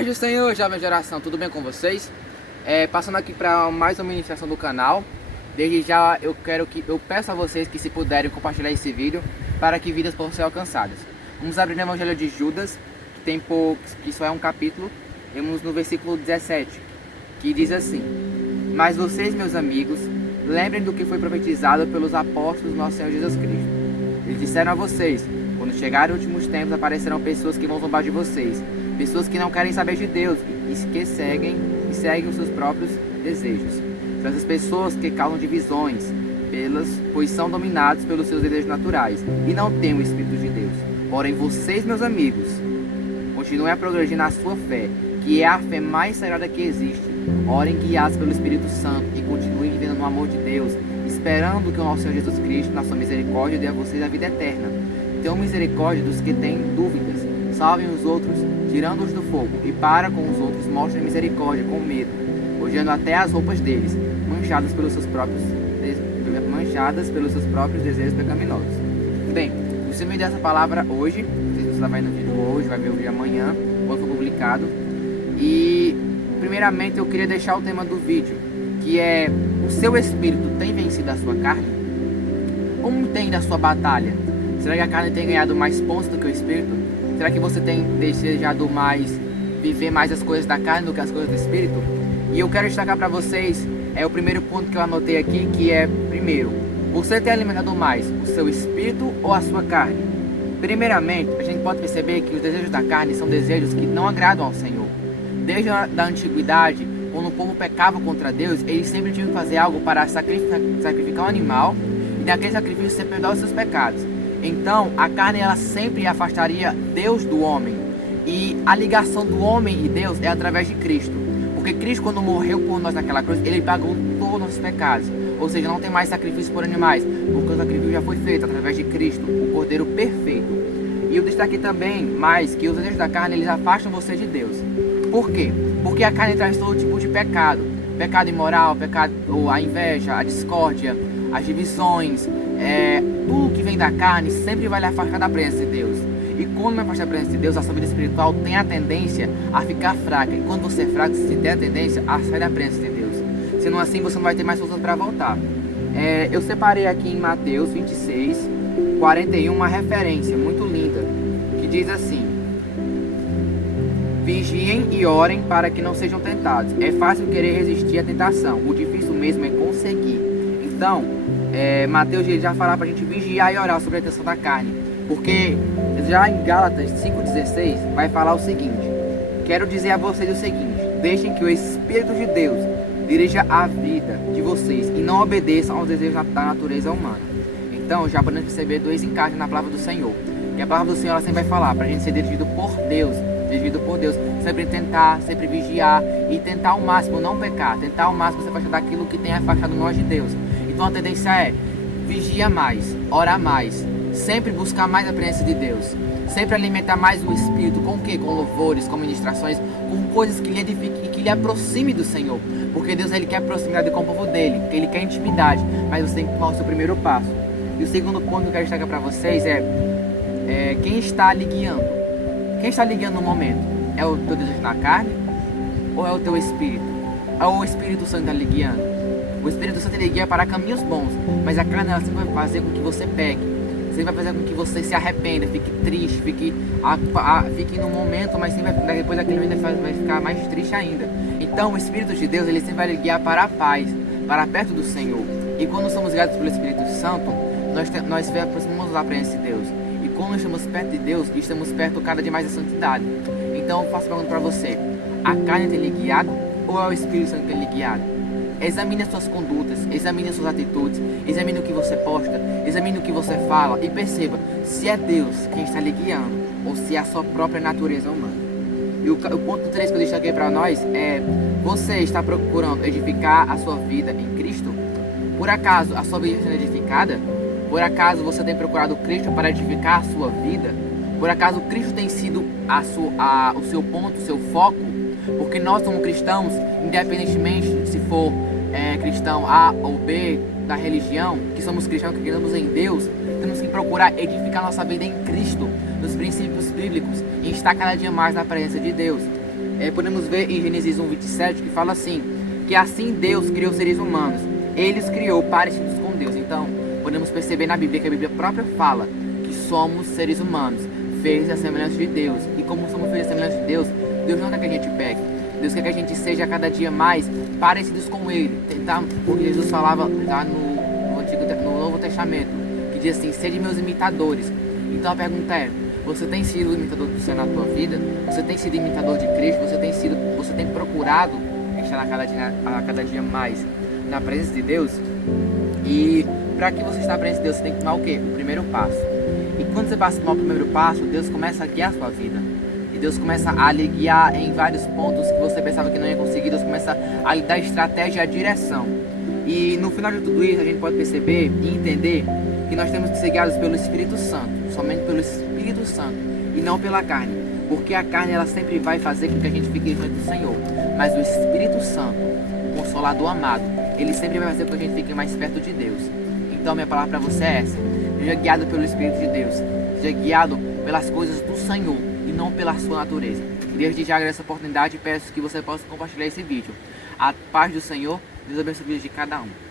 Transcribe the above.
Paz do Senhor, jovem geração, tudo bem com vocês? Passando aqui para mais uma ministração do canal. Desde já eu peço a vocês que, se puderem, compartilhar esse vídeo para que vidas possam ser alcançadas. Vamos abrir no Evangelho de Judas, que só é um capítulo. Vamos no versículo 17, que diz assim: Mas vocês, meus amigos, lembrem do que foi profetizado pelos apóstolos do nosso Senhor Jesus Cristo. Eles disseram a vocês: quando chegarem os últimos tempos, aparecerão pessoas que vão zombar de vocês, pessoas que não querem saber de Deus e que seguem os seus próprios desejos. São essas pessoas que causam divisões, pois são dominados pelos seus desejos naturais e não têm o Espírito de Deus. Porém, vocês, meus amigos, continuem a progredir na sua fé, que é a fé mais sagrada que existe. Orem guiados pelo Espírito Santo e continuem vivendo no amor de Deus, esperando que o nosso Senhor Jesus Cristo, na sua misericórdia, dê a vocês a vida eterna. Tenham misericórdia dos que têm dúvidas, salvem os outros, tirando-os do fogo, e para com os outros mostrem misericórdia com medo, odiando até as roupas deles, manchadas pelos seus próprios desejos pecaminosos. Bem, o Senhor me deu essa palavra hoje, não sei se você vai no vídeo hoje, vai ver o vídeo amanhã, quando for publicado. E primeiramente eu queria deixar o tema do vídeo, que é: o seu espírito tem vencido a sua carne? Como tem da sua batalha? Será que a carne tem ganhado mais pontos do que o espírito? Será que você tem desejado viver mais as coisas da carne do que as coisas do espírito? E eu quero destacar para vocês, o primeiro ponto que eu anotei aqui, que é: primeiro, você tem alimentado mais o seu espírito ou a sua carne? Primeiramente, a gente pode perceber que os desejos da carne são desejos que não agradam ao Senhor. Desde a antiguidade, quando o povo pecava contra Deus, eles sempre tinham que fazer algo para sacrificar um animal, e naquele sacrifício você perdoar os seus pecados. Então, a carne ela sempre afastaria Deus do homem. E a ligação do homem e Deus é através de Cristo. Porque Cristo, quando morreu por nós naquela cruz, ele pagou todos os nossos pecados. Ou seja, não tem mais sacrifício por animais, porque o sacrifício já foi feito através de Cristo, o Cordeiro perfeito. E eu destaquei também mais que os desejos da carne, eles afastam você de Deus. Por quê? Porque a carne traz todo tipo de pecado. Pecado imoral, a inveja, a discórdia, as divisões. Tudo que vem da carne sempre vai lhe afastar da presença de Deus. E quando me afasta da presença de Deus, a sua vida espiritual tem a tendência a ficar fraca. E quando você é fraco, você tem a tendência a sair da presença de Deus. Sendo assim, você não vai ter mais forças para voltar. Eu separei aqui em Mateus 26, 41, uma referência muito linda, que diz assim: vigiem e orem para que não sejam tentados. É fácil querer resistir à tentação, o difícil mesmo é conseguir. Então, Mateus já fala para a gente vigiar e orar sobre a tentação da carne. Porque já em Gálatas 5,16 vai falar o seguinte: quero dizer a vocês o seguinte, deixem que o Espírito de Deus dirija a vida de vocês e não obedeçam aos desejos da natureza humana. Então já podemos perceber dois encaixes na palavra do Senhor. E a palavra do Senhor ela sempre vai falar para a gente ser dirigido por Deus, sempre tentar, sempre vigiar e tentar ao máximo não pecar, tentar ao máximo se afastar daquilo que tem afastado nós de Deus. Então a tendência é vigiar mais, orar mais, sempre buscar mais a presença de Deus, sempre alimentar mais o Espírito. Com o quê? Com louvores, com ministrações, com coisas que lhe edifiquem e que lhe aproxime do Senhor. Porque Deus ele quer proximidade com o povo dele, ele quer intimidade, mas você tem que tomar o seu primeiro passo. E o segundo ponto que eu quero destacar para vocês é quem está lhe guiando. Quem está lhe guiando no momento? É o teu desejo na carne ou é o teu Espírito? É o Espírito Santo que está lhe guiando? O Espírito Santo ele guia para caminhos bons, mas a carne ela sempre vai fazer com que você peque. Sempre vai fazer com que você se arrependa, fique triste, fique no momento, mas depois aquele momento vai ficar mais triste ainda. Então o Espírito de Deus ele sempre vai lhe guiar para a paz, para perto do Senhor. E quando somos guiados pelo Espírito Santo, nós aproximamos da presença de Deus. E quando estamos perto de Deus, estamos perto cada dia mais da santidade. Então eu faço uma pergunta para você: a carne tem lhe guiado ou é o Espírito Santo que tem lhe guiado? Examine as suas condutas, examine as suas atitudes, examine o que você posta, examine o que você fala e perceba se é Deus quem está lhe guiando ou se é a sua própria natureza humana. E o ponto 3 que eu destaquei para nós é: você está procurando edificar a sua vida em Cristo? Por acaso a sua vida está sendo edificada? Por acaso você tem procurado Cristo para edificar a sua vida? Por acaso Cristo tem sido o seu ponto, o seu foco? Porque nós somos cristãos, independentemente se for cristão A ou B da religião, que somos cristãos que cremos em Deus, temos que procurar edificar nossa vida em Cristo, nos princípios bíblicos, e estar cada dia mais na presença de Deus. podemos ver em Gênesis 1:27 que fala assim, que assim Deus criou seres humanos, Ele os criou parecidos com Deus. Então, podemos perceber na Bíblia que a Bíblia própria fala que somos seres humanos, feitos à semelhança de Deus. E como somos feitos à semelhança de Deus, Deus não quer que a gente peque. Deus quer que a gente seja cada dia mais parecidos com Ele. Tentar, porque Jesus falava já no Novo Testamento, que diz assim, sede meus imitadores. Então a pergunta é, você tem sido imitador do Senhor na tua vida? Você tem sido imitador de Cristo? Você tem procurado estar a cada dia mais na presença de Deus? E para que você esteja na presença de Deus, você tem que tomar o quê? O primeiro passo. E quando você passa a tomar o primeiro passo, Deus começa a guiar a sua vida. E Deus começa a lhe guiar em vários pontos que você pensava que não ia conseguir. Deus começa a lhe dar estratégia e a direção. E no final de tudo isso, a gente pode perceber e entender que nós temos que ser guiados pelo Espírito Santo. Somente pelo Espírito Santo. E não pela carne. Porque a carne, ela sempre vai fazer com que a gente fique diante do Senhor. Mas o Espírito Santo, o Consolador amado, ele sempre vai fazer com que a gente fique mais perto de Deus. Então minha palavra para você é essa: seja guiado pelo Espírito de Deus, seja guiado pelas coisas do Senhor e não pela sua natureza. E desde já agradeço a oportunidade e peço que você possa compartilhar esse vídeo. A paz do Senhor, Deus abençoe a vida de cada um.